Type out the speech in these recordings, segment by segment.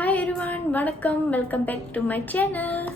Hi everyone, welcome back to my channel.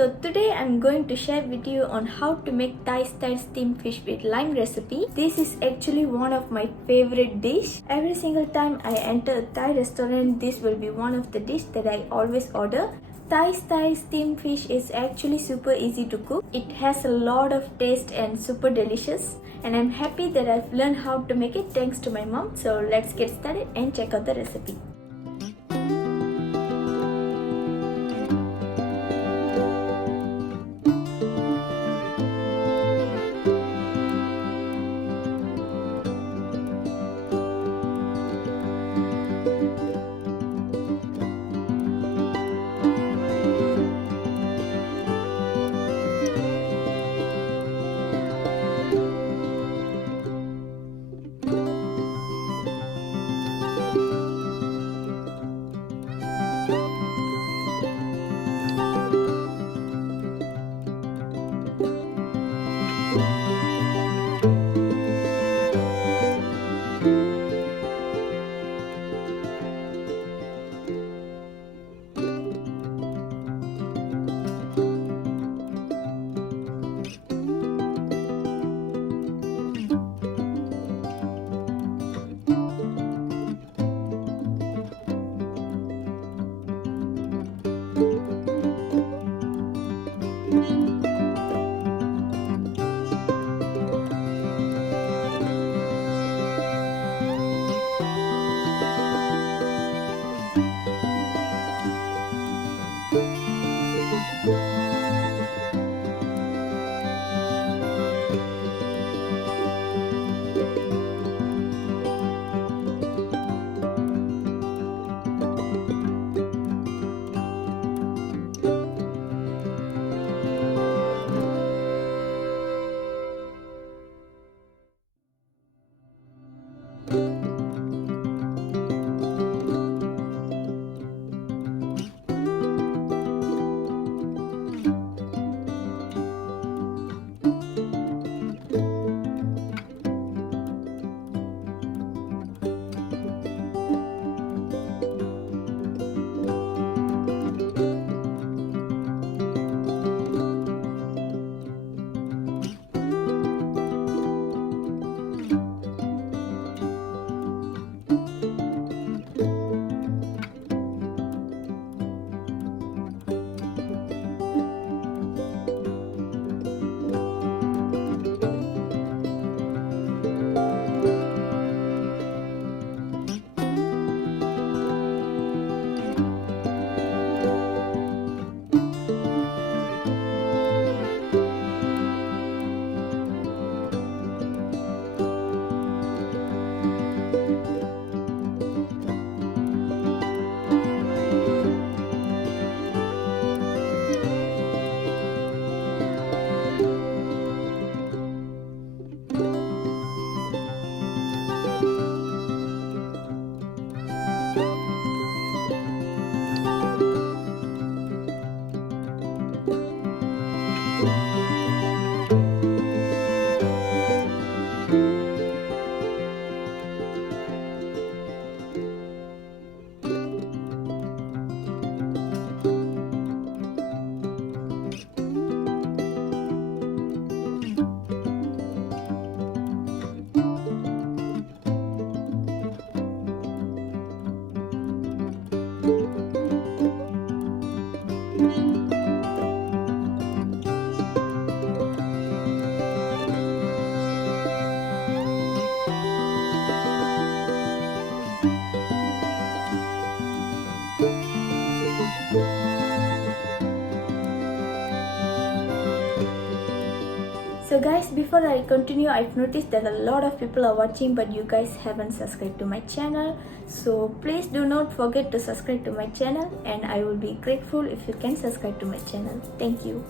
So today I'm going to share with you on how to make Thai style steamed fish with lime recipe. This is actually one of my favorite dish. Every single time I enter a Thai restaurant, this will be one of the dish that I always order. Thai style steamed fish is actually super easy to cook. It has a lot of taste and super delicious. And I'm happy that I've learned how to make it thanks to my mom. So let's get started and check out the recipe. So guys, before I continue, I've noticed that a lot of people are watching but you guys haven't subscribed to my channel. So please do not forget to subscribe to my channel and I will be grateful if you can subscribe to my channel. Thank you.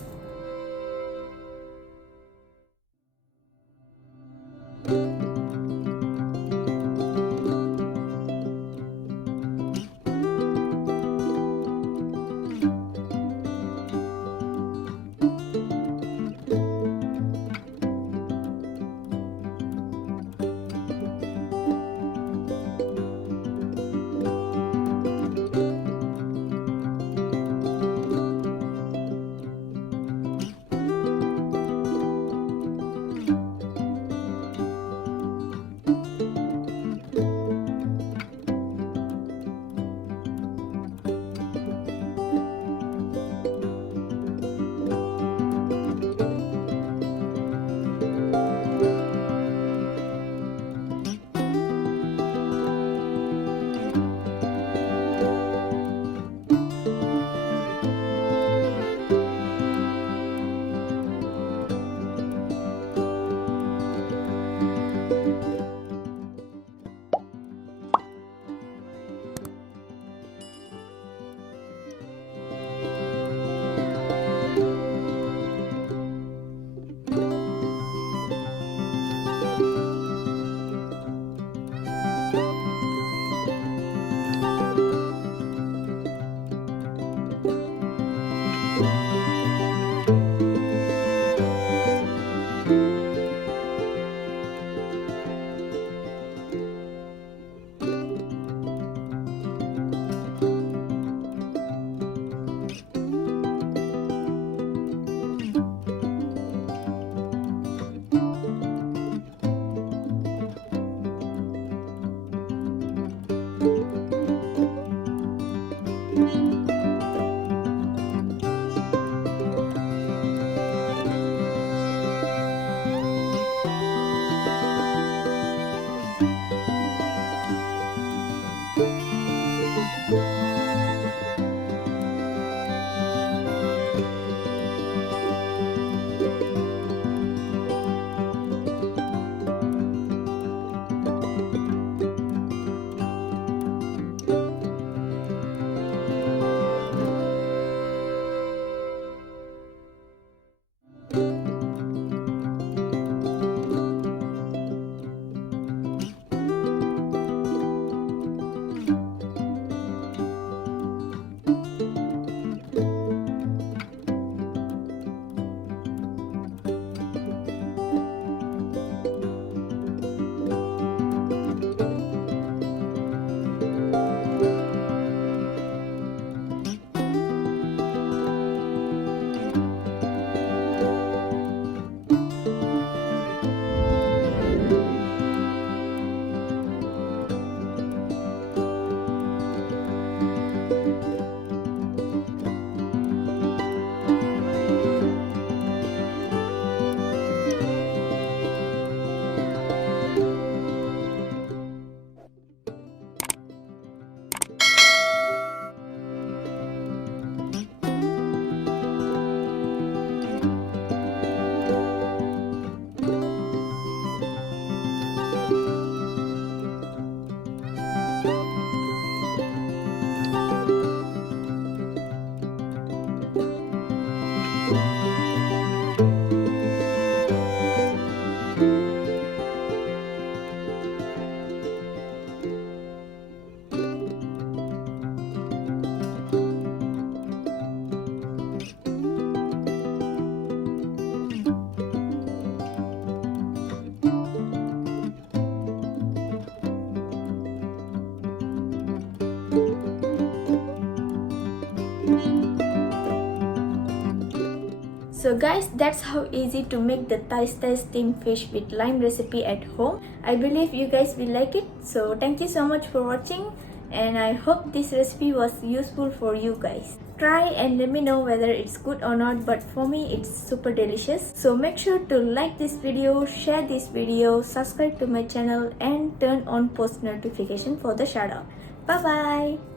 So guys, that's how easy to make the Thai style steamed fish with lime recipe at home. I believe you guys will like it. So thank you so much for watching, and I hope this recipe was useful for you guys. Try and let me know whether it's good or not, but for me it's super delicious. So make sure to like this video, share this video, subscribe to my channel and turn on post notification for the shout out. Bye bye.